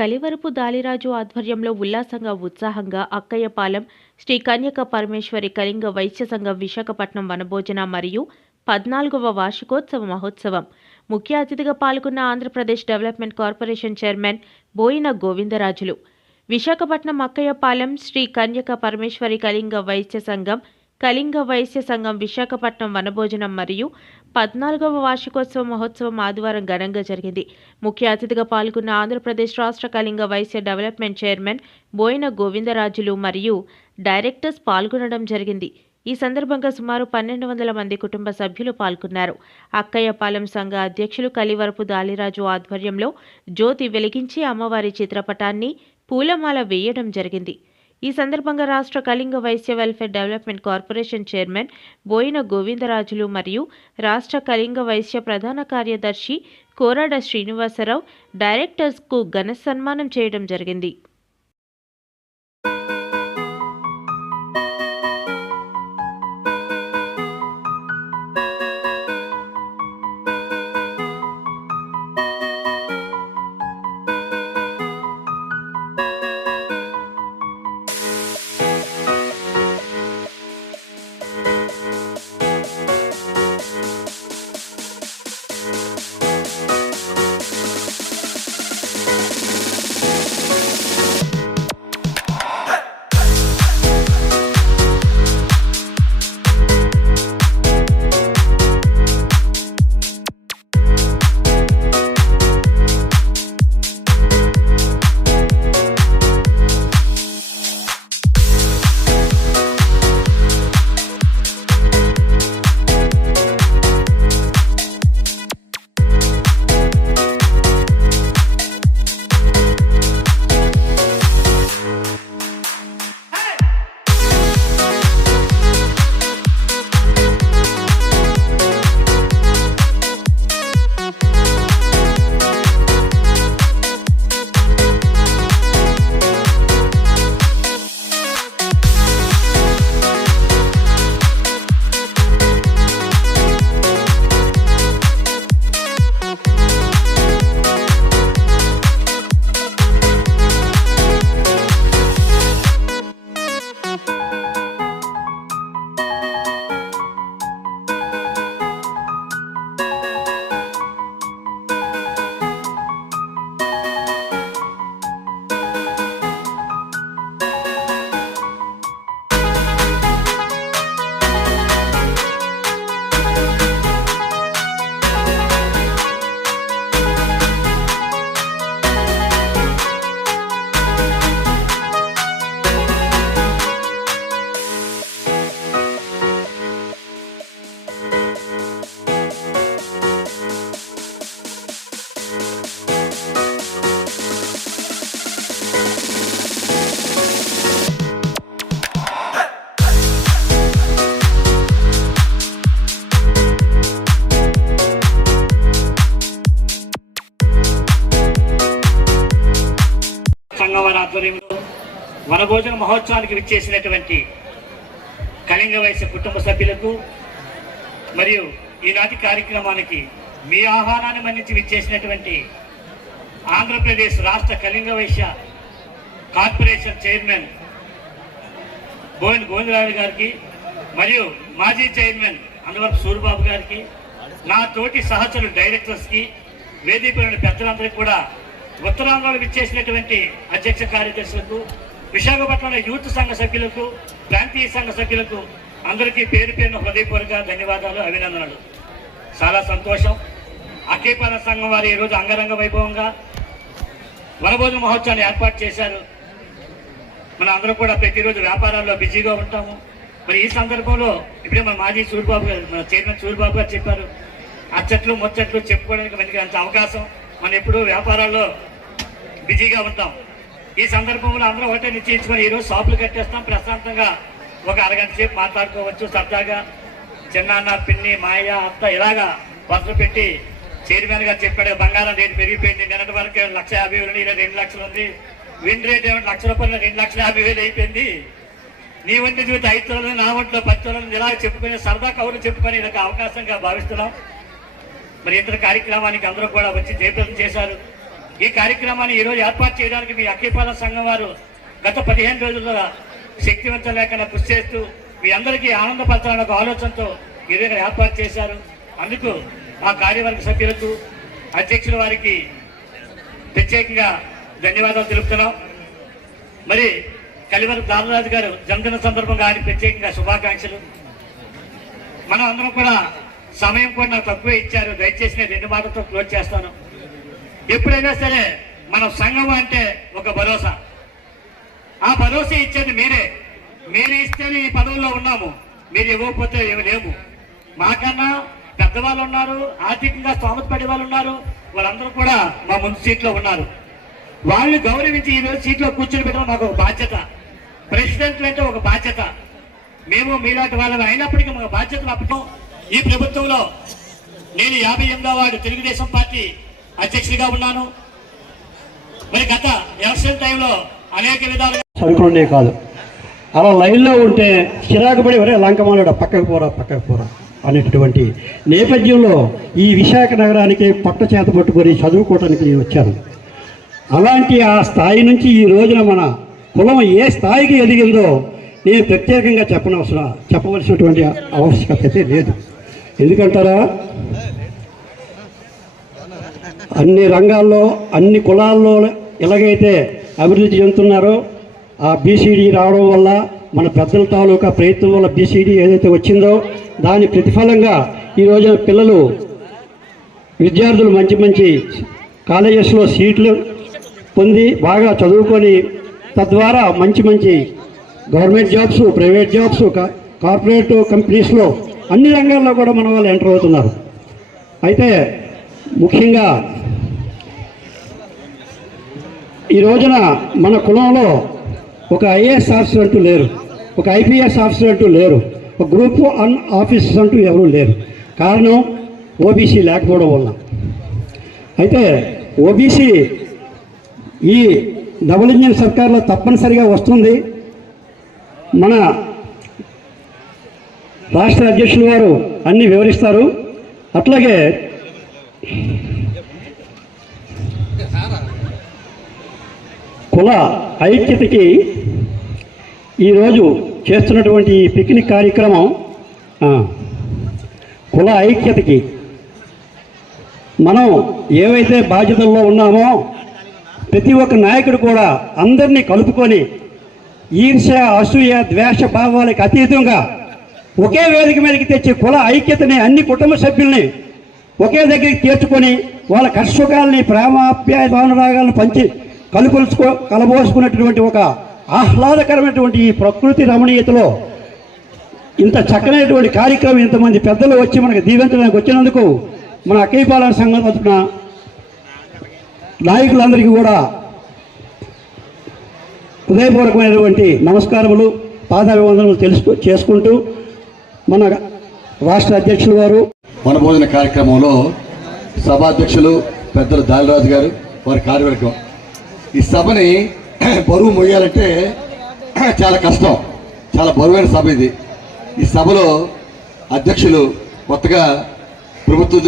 కలివరపు దాలిరాజు ఆధ్వర్యంలో ఉల్లాసంగా ఉత్సాహంగా అక్కయ్యపాలెం శ్రీ కన్యక పరమేశ్వరి కళింగ వైశ్య సంఘం విశాఖపట్నం వనభోజన మరియు పద్నాలుగవ వార్షికోత్సవ మహోత్సవం. ముఖ్య అతిథిగా పాల్గొన్న Andhra Pradesh development corporation chairman Boina Govindarajulu. Visakhapatnam Akkayyapalem Shri Kanyaka Parameswari Kalinga Vysya Sangham Kalinga Vysya సంఘం విశాఖపట్నం వనభోజనం మరియు పద్నాలుగవ వార్షికోత్సవ మహోత్సవం ఆదివారం ఘనంగా జరిగింది. ముఖ్య అతిథిగా పాల్గొన్న ఆంధ్రప్రదేశ్ రాష్ట్ర కళింగ వైశ్య డెవలప్మెంట్ చైర్మన్ బోయిన గోవిందరాజులు మరియు డైరెక్టర్స్ పాల్గొనడం జరిగింది. ఈ సందర్భంగా సుమారు పన్నెండు వందల మంది కుటుంబ సభ్యులు పాల్గొన్నారు. అక్కయ్యపాలెం సంఘ అధ్యక్షులు కలివరపు దాలిరాజు ఆధ్వర్యంలో జ్యోతి వెలిగించి అమ్మవారి చిత్రపటాన్ని పూలమాల వేయడం జరిగింది. ఈ సందర్భంగా రాష్ట్ర Kalinga Vaishya welfare development corporation chairman Boina Govindarajulu మరియు రాష్ట్ర కళింగ వైశ్య ప్రధాన కార్యదర్శి కోరాడ శ్రీనివాసరావు డైరెక్టర్స్కు ఘన సన్మానం చేయడం జరిగింది. వనభోజన మహోత్సవానికి విచ్చేసినటువంటి కళింగ వయసు కుటుంబ సభ్యులకు మరియు ఈనాటి కార్యక్రమానికి మీ ఆహ్వానాన్ని మన్నించి విచ్చేసినటువంటి ఆంధ్రప్రదేశ్ రాష్ట్ర కళింగ వైశ్య కార్పొరేషన్ చైర్మన్ బోయిన్ గోవిందరావు గారికి మరియు మాజీ చైర్మన్ అందవరపు సూరిబాబు గారికి నా తోటి సహచరు డైరెక్టర్స్కి వేదికపైన పెద్దలందరికీ కూడా ఉత్తరాంధ్రలో విచ్చేసినటువంటి అధ్యక్ష కార్యదర్శులకు విశాఖపట్నంలో యూత్ సంఘ సభ్యులకు ప్రాంతీయ సంఘ సభ్యులకు అందరికీ పేరు పేరున హృదయపూర్వక ధన్యవాదాలు అభినందనలు. చాలా సంతోషం. అఖిలపాల సంఘం వారు ఈరోజు అంగరంగ వైభవంగా వనభోజన మహోత్సవాన్ని ఏర్పాటు చేశారు. మన అందరం కూడా ప్రతిరోజు వ్యాపారాల్లో బిజీగా ఉంటాము. మరి ఈ సందర్భంలో ఇప్పుడే మన మాజీ సూరిబాబు గారు మన చైర్మన్ సూరిబాబు గారు చెప్పారు. అచ్చట్లు ముచ్చట్లు చెప్పుకోవడానికి మనకి అంత అవకాశం. మనం ఎప్పుడూ వ్యాపారాల్లో బిజీగా ఉంటాం. ఈ సందర్భంలో అందరం ఒకటే నిశ్చయించుకొని ఈరోజు షాపులు కట్టేస్తాం. ప్రశాంతంగా ఒక అరగంట సేపు మాట్లాడుకోవచ్చు. సరదాగా చిన్నాన్న పిన్ని మాయ అత్త ఇలాగా వరుస పెట్టి చైర్మన్ గారు చెప్పాడు బంగారం రేటు పెరిగిపోయింది. నిన్నటి వరకు లక్ష యాభై వేలు ఇలా రెండు లక్షలు ఉంది. విన్ రేట్ ఏమంటే? లక్ష రూపాయలు రెండు లక్షల యాభై వేలు అయిపోయింది. నీ వంటి జీవితం ఐదు నా ఒంట్లో పది ఇలా చెప్పుకునే సరదా కవులు చెప్పుకొని ఇదొక అవకాశంగా భావిస్తున్నాం. మరి ఇతర కార్యక్రమానికి అందరూ కూడా వచ్చి జయప్రదం చేశారు. ఈ కార్యక్రమాన్ని ఈ రోజు ఏర్పాటు చేయడానికి మీ అఖిలపాలన సంఘం వారు గత పదిహేను రోజులుగా శక్తివంతం లేకుండా కృషి చేస్తూ మీ అందరికీ ఆనందపరచాలన్న ఒక ఆలోచనతో ఈ రోజు ఏర్పాటు చేశారు. అందుకు మా కార్యవర్గ సభ్యులకు అధ్యక్షుల వారికి ప్రత్యేకంగా ధన్యవాదాలు తెలుపుతున్నాం. మరి కలివరి దామరాజు గారు జన్మదిన సందర్భంగా ఆయన ప్రత్యేకంగా శుభాకాంక్షలు. మనం అందరం కూడా సమయం కూడా నాకు తక్కువ ఇచ్చారు. దయచేసి నేను రెండు మాటలతో క్లోజ్ చేస్తాను. ఎప్పుడైనా సరే మన సంఘం అంటే ఒక భరోసా. ఆ భరోసా ఇచ్చేది మీరే. మీరే ఇస్తేనే ఈ పదవుల్లో ఉన్నాము. మీరు ఇవ్వకపోతే ఏమి లేవు. మాకన్నా పెద్దవాళ్ళు ఉన్నారు ఆర్థికంగా స్తోమత పడే వాళ్ళు ఉన్నారు వాళ్ళందరూ కూడా మా ముందు సీట్లో ఉన్నారు. వాళ్ళని గౌరవించి ఈ రోజు సీట్లో కూర్చొని పెట్టడం మాకు ఒక బాధ్యత. ప్రెసిడెంట్లు అంటే ఒక బాధ్యత. మేము మీలాంటి వాళ్ళని అయినప్పటికీ మా బాధ్యతలు అప్పటం ఈ ప్రభుత్వంలో నేను యాభై ఎనిమిదో వాడు తెలుగుదేశం పార్టీ అధ్యక్షుడిగా ఉన్నాను. మరి గత ఎలక్షన్ టైంలో అనేక విధాలుగా సరుకులుండే కాదు. అలా లైన్లో ఉంటే చిరాకు పడి వరే లంకమాలుడ పక్కకు పోరా పక్కకు పోరా అనేటటువంటి నేపథ్యంలో ఈ విశాఖ నగరానికి పట్ట చేత పట్టుకొని చదువుకోవటానికి నేను వచ్చాను. అలాంటి ఆ స్థాయి నుంచి ఈ రోజున మన కులం ఏ స్థాయికి ఎదిగిందో నేను ప్రత్యేకంగా చెప్పనవసరం చెప్పవలసినటువంటి ఆవశ్యకత అయితే లేదు. ఎందుకంటారా? అన్ని రంగాల్లో అన్ని కులాల్లో ఎలాగైతే అభివృద్ధి చెందుతున్నారో ఆ బీసీడీ రావడం వల్ల మన పెద్దల తాలూకా ప్రయత్నం వల్ల బీసీడీ ఏదైతే వచ్చిందో దాని ప్రతిఫలంగా ఈ పిల్లలు విద్యార్థులు మంచి మంచి కాలేజెస్లో సీట్లు పొంది బాగా చదువుకొని తద్వారా మంచి మంచి government jobs private jobs corporate కంపెనీస్లో అన్ని రంగాల్లో కూడా మన వాళ్ళు ఎంటర్ అవుతున్నారు. అయితే ముఖ్యంగా ఈ రోజున మన కులంలో ఒక ఐఏఎస్ ఆఫీసర్ అంటూ లేరు ఒక ఐపీఎస్ ఆఫీసర్ అంటూ లేరు ఒక గ్రూప్ వన్ ఆఫీసర్స్ అంటూ ఎవరూ లేరు. కారణం ఓబీసీ లేకపోవడం వల్ల. అయితే ఓబీసీ ఈ డబుల్ ఇంజిన్ సర్కార్లో తప్పనిసరిగా వస్తుంది. మన రాష్ట్ర అధ్యక్షులు వారు అన్నీ వివరిస్తారు. అట్లాగే కుల ఐక్యతకి ఈరోజు చేస్తున్నటువంటి ఈ పిక్నిక్ కార్యక్రమం కుల ఐక్యతకి మనం ఏవైతే బాధ్యతల్లో ఉన్నామో ప్రతి ఒక్క నాయకుడు కూడా అందరినీ కలుపుకొని ఈర్ష్య అసూయ ద్వేష భావాలకు అతీతంగా ఒకే వేదిక మీదకి తెచ్చి కుల ఐక్యతని అన్ని కుటుంబ సభ్యుల్ని ఒకే దగ్గరికి చేర్చుకొని వాళ్ళ కష్టసుఖాలని ప్రేమాప్యాయనురాగాలను పంచి కలుపులుచుకో కలబోసుకున్నటువంటి ఒక ఆహ్లాదకరమైనటువంటి ఈ ప్రకృతి రమణీయతలో ఇంత చక్కనైనటువంటి కార్యక్రమం ఇంతమంది పెద్దలు వచ్చి మనకు దీవించడానికి వచ్చినందుకు మన అక్కయ్యపాలన సంఘం తరఫున నాయకులందరికీ కూడా హృదయపూర్వకమైనటువంటి నమస్కారములు పాదాభివందనలు తెలుసు చేసుకుంటూ మన రాష్ట్ర అధ్యక్షులు వారు. మన భోజన కార్యక్రమంలో సభాధ్యక్షులు పెద్దలు దాలిరాజు గారు వారి కార్యవర్గం. ఈ సభని బరువు మొయ్యాలంటే చాలా కష్టం. చాలా బరువైన సభ ఇది. ఈ సభలో అధ్యక్షులు కొత్తగా ప్రభుత్వం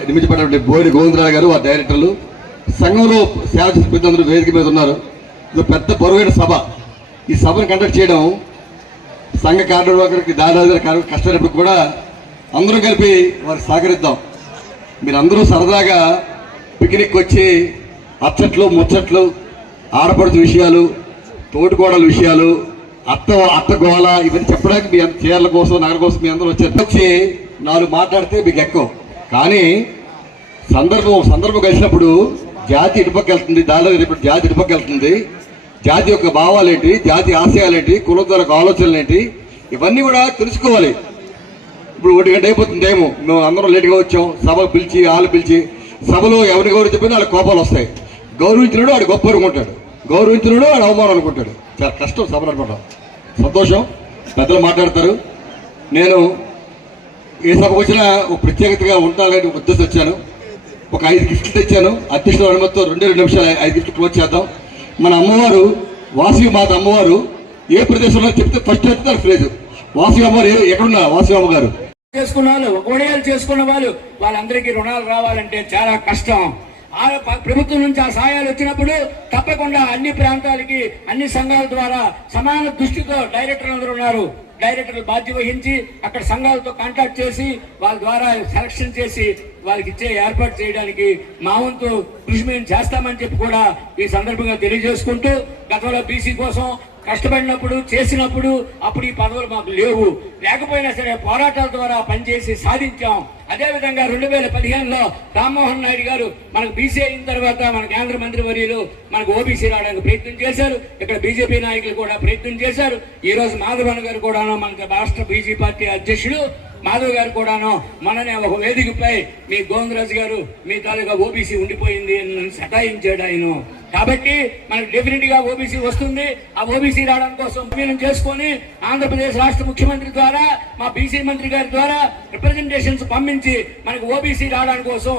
నిర్మించబడినటువంటి బోయిడి గోవిందరావు గారు వారి డైరెక్టర్లు సంఘంలో సేవ చేసిన పెద్దందరూ వేదిక మీద ఉన్నారు. ఇది పెద్ద బరువైన సభ. ఈ సభను కండక్ట్ చేయడం సంఘ కార్యవర్గానికి దాదాపు గారి కష్టమైనప్పుడు కూడా అందరూ కలిపి వారు సహకరిద్దాం. మీరు అందరూ సరదాగా పిక్నిక్ వచ్చి అచ్చట్లు ముచ్చట్లు ఆడపడుచు విషయాలు తోటికోడల విషయాలు అత్త అత్త గోళ ఇవన్నీ చెప్పడానికి మీ చీరల కోసం నగర కోసం మీ అందరూ వచ్చారు. వచ్చి నాలుగు మాట్లాడితే మీకు ఎక్కువ. కానీ సందర్భం సందర్భం కలిసినప్పుడు జాతి ఇటుపక్క వెళ్తుంది దానిలో ఇప్పుడు జాతి ఇటుపక్క వెళ్తుంది. జాతి యొక్క భావాలేంటి జాతి ఆశయాలేంటి కులం ద్వారా ఆలోచనలు ఏంటి ఇవన్నీ కూడా తెలుసుకోవాలి. ఇప్పుడు ఒకటి గంట అయిపోతుంది ఏమో మేము అందరం లేట్గా వచ్చాం సభ పిలిచి వాళ్ళు పిలిచి సభలో ఎవరిని ఎవరు చెప్పినా వాళ్ళకి కోపాలు వస్తాయి. గౌరవించినోడు వాడు గొప్ప అనుకుంటాడు. గౌరవించినోడు వాడు అవమానం అనుకుంటాడు. చాలా కష్టం సభ సంతోషం. పెద్దలు మాట్లాడతారు. నేను ఏ సభకు వచ్చినా ఒక ప్రత్యేకతగా ఉండాలని ఉద్దేశం వచ్చాను ఒక ఐదు గిఫ్ట్లు తెచ్చాను. అధ్యక్షుల అనుమతితో రెండే రెండు నిమిషాలు ఐదు గిఫ్ట్లు క్లోజ్ చేద్దాం. మన అమ్మవారు వాసవి మాత అమ్మవారు ఏ ప్రదేశంలో చెప్తే ఫస్ట్ చెప్తారు ఫ్రేజ్ వాసవి అమ్మవారు ఎక్కడున్నారు ఎక్కడున్నా వాసవి అమ్మగారు? చేసుకున్న వాళ్ళు ఒడియాలు చేసుకున్న వాళ్ళు వాళ్ళందరికీ రుణాలు రావాలంటే చాలా కష్టం. ఆ ప్రభుత్వం నుంచి ఆ సహాయాలు వచ్చినప్పుడు తప్పకుండా అన్ని ప్రాంతాలకి అన్ని సంఘాల ద్వారా సమాన దృష్టితో డైరెక్టర్లు అందరూ ఉన్నారు. డైరెక్టర్లు బాధ్యత వహించి అక్కడ సంఘాలతో కాంటాక్ట్ చేసి వాళ్ళ ద్వారా సెలక్షన్ చేసి వాళ్ళకి ఇచ్చే ఏర్పాటు చేయడానికి మా వంతు కృషి మేము చేస్తామని చెప్పి కూడా ఈ సందర్భంగా తెలియజేసుకుంటూ గతంలో బీసీ కోసం కష్టపడినప్పుడు చేసినప్పుడు అప్పుడు ఈ పదవులు మాకు లేవు. లేకపోయినా సరే పోరాటాల ద్వారా పనిచేసి సాధించాం. అదేవిధంగా రెండు వేల పదిహేనులో రామ్మోహన్ నాయుడు గారు మనకు బీసీ అయిన తర్వాత మన కేంద్ర మంత్రి వర్యులు మనకు ఓబీసీ రావడానికి ప్రయత్నం చేశారు. ఇక్కడ బీజేపీ నాయకులు కూడా ప్రయత్నం చేశారు. ఈ రోజు మాధవన్ గారు కూడాను మన రాష్ట్ర బీజేపీ పార్టీ అధ్యక్షుడు. మాధవ్ గారు కూడాను మననే ఒక వేదికపై మీ గోవిందరాజు గారు మీ తాలూకా ఓబీసీ ఉండిపోయింది అని నన్ను సతాయించాడు ఆయన. కాబట్టి మనకు డెఫినెట్గా ఓబీసీ వస్తుంది. ఆ ఓబీసీ రావడం కోసం చేసుకొని ఆంధ్రప్రదేశ్ రాష్ట్ర ముఖ్యమంత్రి ద్వారా మా బీసీ మంత్రి గారి ద్వారా రిప్రజెంటేషన్స్ పంపించి మనకు ఓబీసీ రావడం కోసం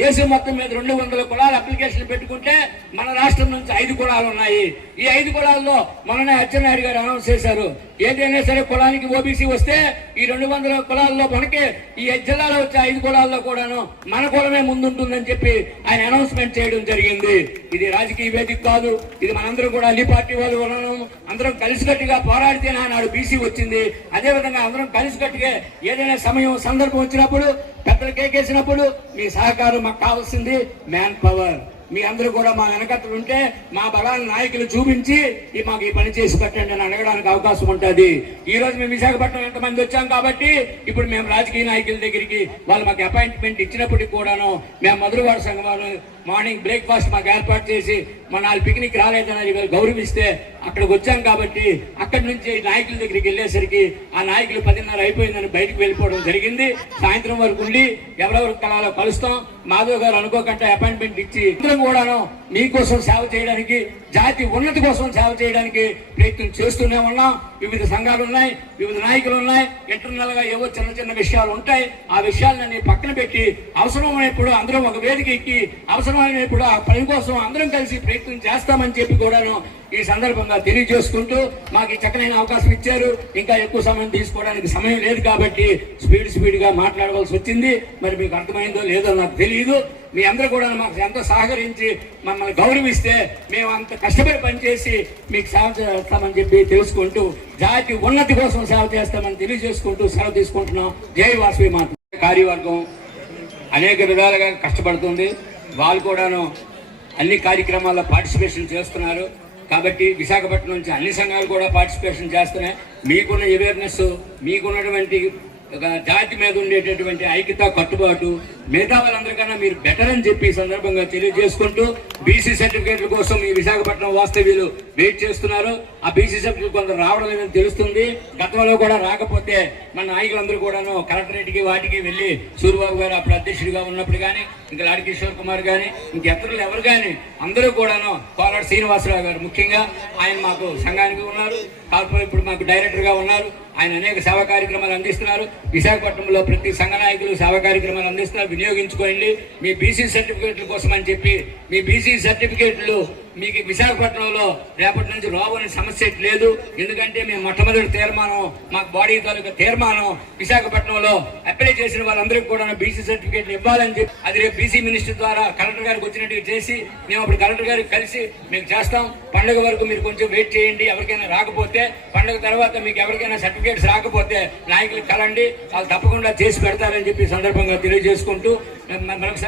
దేశం మొత్తం మీద రెండు వందల కులాలు అప్లికేషన్లు పెట్టుకుంటే మన రాష్ట్రం నుంచి ఐదు కులాలు ఉన్నాయి. ఈ ఐదు కులాల్లో మననే అచ్చెన్నాయుడు గారు అనౌన్స్ చేశారు. ఏదైనా సరే కులానికి ఓబీసీ వస్తే ఈ రెండు వందల కులాల్లో మనకే ఈ జిల్లాలో వచ్చే ఐదు కులాల్లో కూడాను మన కులమే ముందుంటుందని చెప్పి ఆయన అనౌన్స్మెంట్ చేయడం జరిగింది. ఇది రాజకీయ వేదిక కాదు. ఇది మనందరం కూడా అన్ని పార్టీ వాళ్ళు ఉన్నాము. అందరం కలిసికట్టుగా పోరాడితేనే ఆనాడు బీసీ వచ్చింది. అదేవిధంగా అందరం కలిసికట్టుగా ఏదైనా సమయం సందర్భం వచ్చినప్పుడు పెద్దలు కేకేసినప్పుడు మీ సహకారం మాకు కావాల్సింది మ్యాన్ పవర్. మీ అందరూ కూడా మా వెనకత్తలు ఉంటే మా బలాన్ని నాయకులు చూపించి ఈ మాకు ఈ పని చేసి పెట్టండి అని అడగడానికి అవకాశం ఉంటుంది. ఈ రోజు మేము విశాఖపట్నం ఎంతమంది వచ్చాం కాబట్టి ఇప్పుడు మేము రాజకీయ నాయకుల దగ్గరికి వాళ్ళు మాకు అపాయింట్మెంట్ ఇచ్చినప్పటికి కూడాను మేము మధురవాడ సంఘం వాళ్ళు మార్నింగ్ బ్రేక్ఫాస్ట్ మాకు ఏర్పాటు చేసి మన పిక్నిక్ రాలేదని గౌరవిస్తే అక్కడికి వచ్చాం కాబట్టి అక్కడి నుంచి నాయకుల దగ్గరికి వెళ్ళేసరికి ఆ నాయకులు పదిన్నర అయిపోయిందని బయటకు వెళ్ళిపోవడం జరిగింది. సాయంత్రం వరకు ఉండి ఎవరెవరు కళాలో కలుస్తాం. మాధవ్ గారు అనుకోకుండా అపాయింట్మెంట్ ఇచ్చి అందరం కూడాను మీకోసం సేవ చేయడానికి జాతి ఉన్నతి కోసం సేవ చేయడానికి ప్రయత్నం చేస్తూనే ఉన్నాం. వివిధ సంఘాలు ఉన్నాయి వివిధ నాయకులు ఉన్నాయి. ఇంటర్నల్గా ఏవో చిన్న చిన్న విషయాలు ఉంటాయి. ఆ విషయాలని పక్కన పెట్టి అవసరమైనప్పుడు అందరం ఒక వేదిక ఎక్కి అవసరమైనప్పుడు ఆ పని కోసం అందరం కలిసి ప్రయత్నం చేస్తామని చెప్పి కూడాను ఈ సందర్భంగా తెలియజేసుకుంటూ మాకు ఈ చక్కనైన అవకాశం ఇచ్చారు. ఇంకా ఎక్కువ సమయం తీసుకోవడానికి సమయం లేదు కాబట్టి స్పీడ్ స్పీడ్గా మాట్లాడవలసి వచ్చింది. మరి మీకు అర్థమైందో లేదో నాకు తెలియదు మీ అందరూ కూడా మాకు ఎంతో సహకరించి మమ్మల్ని గౌరవిస్తే మేము అంత కష్టపడి పనిచేసి మీకు సేవ చేస్తామని చెప్పి తెలుసుకుంటూ జాతి ఉన్నతి కోసం సేవ చేస్తామని తెలియజేసుకుంటూ సెలవు తీసుకుంటున్నాం. జై వాసవి మాత కార్యవర్గం అనేక విధాలుగా కష్టపడుతుంది. వాళ్ళు కూడాను అన్ని కార్యక్రమాల్లో పార్టిసిపేషన్ చేస్తున్నారు. కాబట్టి విశాఖపట్నం నుంచి అన్ని సంఘాలు కూడా పార్టిసిపేషన్ చేస్తున్నాయి. మీకున్న అవేర్నెస్ మీకున్నటువంటి జాతి మీద ఉండేటటువంటి ఐక్యత కట్టుబాటు మిగతా వాళ్ళందరికన్నా మీరు బెటర్ అని చెప్పి ఈ సందర్భంగా తెలియజేసుకుంటూ బీసీ సర్టిఫికేట్ల కోసం ఈ విశాఖపట్నం వాస్తవ్యులు వెయిట్ చేస్తున్నారు. ఆ బీసీ సర్టిఫికేట్ కొందరు రావడం లేదని తెలుస్తుంది. గతంలో కూడా రాకపోతే మన నాయకులందరూ కూడాను కలెక్టరేట్కి వాటికి వెళ్ళి సూర్యబాబు గారు అప్పుడు అధ్యక్షుడిగా ఉన్నప్పుడు కానీ ఇంకా లాడి కిషోర్ కుమార్ కానీ ఇంకెత్తరులు ఎవరు కానీ అందరూ కూడాను కోలాడు శ్రీనివాసరావు గారు ముఖ్యంగా ఆయన మాకు సంఘానికి ఉన్నారు. కాకపోతే ఇప్పుడు మాకు డైరెక్టర్గా ఉన్నారు. ఆయన అనేక సేవా కార్యక్రమాలు అందిస్తున్నారు. విశాఖపట్నంలో ప్రతి సంఘ నాయకులు సేవా కార్యక్రమాలు అందిస్తున్నారు. వినియోగించుకోండి. మీ బీసీ సర్టిఫికేట్ల కోసం అని చెప్పి మీ బీసీ సర్టిఫికేట్లు మీకు విశాఖపట్నంలో రేపటి నుంచి రాబోని సమస్య లేదు. ఎందుకంటే మేము మొట్టమొదటి తీర్మానం మాకు బాడీ తాలూకా తీర్మానం విశాఖపట్నంలో అప్లై చేసిన వాళ్ళందరికీ కూడా బీసీ సర్టిఫికేట్లు ఇవ్వాలని చెప్పి అది రేపు బీసీ మినిస్టర్ ద్వారా కలెక్టర్ గారికి వచ్చినట్టుగా చేసి మేము అప్పుడు కలెక్టర్ గారికి కలిసి మేము చేస్తాం. పండుగ వరకు మీరు కొంచెం వెయిట్ చేయండి ఎవరికైనా రాకపోతే పండుగ తర్వాత మీకు ఎవరికైనా సర్టిఫికేట్స్ రాకపోతే నాయకులు కలండి వాళ్ళు తప్పకుండా చేసి పెడతారని చెప్పి సందర్భంగా తెలియజేసుకుంటూ మనకు